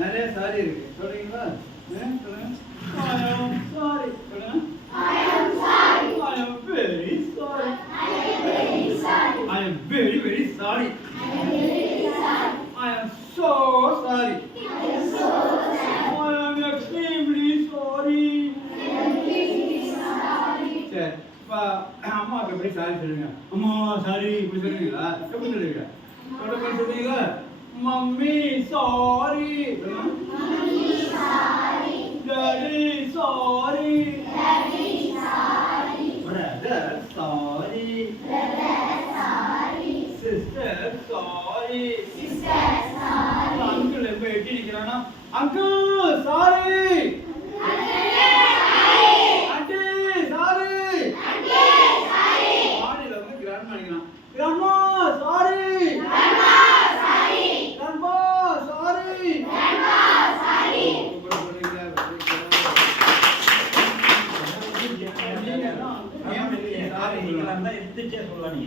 நிறைய சாரி இருக்கு சொல்றீங்களா அம்மாவுக்கு எப்படி சாரி சொல்லுங்க அம்மா சாரி இப்படி சொல்லுவீங்களா எப்படி சொல்லுவீங்களா சொல்லுவீங்களா มัมมี่สอรี่มัมมี่สอรี่ daddy sorry daddy sorry brother sorry brother sorry sister sorry sister sorry uncle எப்ப எட்டி நிக்கிறானா அங்கிள்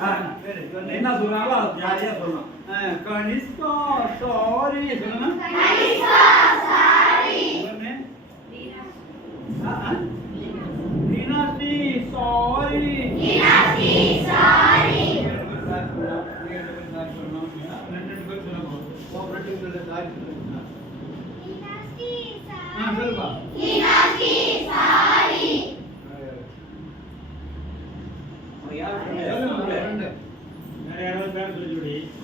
என்ன சொல்றாங்களோ அதை ஜாலியா சொல்லணும் கனிஷ்கா சாரி சொல்லணும் கனிஷ்கா சாரி ரீனாஸ்தி சாரி ரீனாஸ்தி சாரி ஆ சொல்லுப்பா ரீனாஸ்தி sorry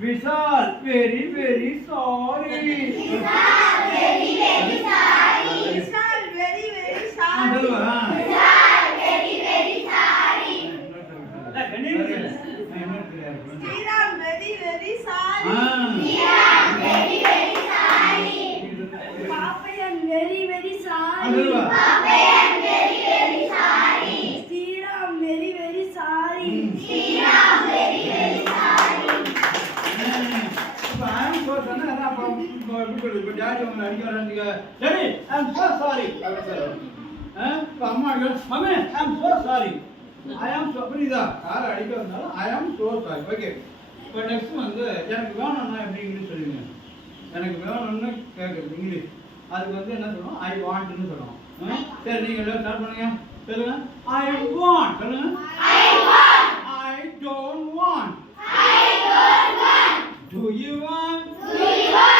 Very, very Vishal, very, very sorry. Vishal, very, very sorry. Vishal, very, very sorry. Vishal, very, very, very sorry. Vishal, very, very sorry. very, very sorry. Vishal, very, very sorry. Papa, very, very sorry. Papa, very, very sorry. எனக்கு வேணும்னு சொல்லுங்க Do you want? Do you want?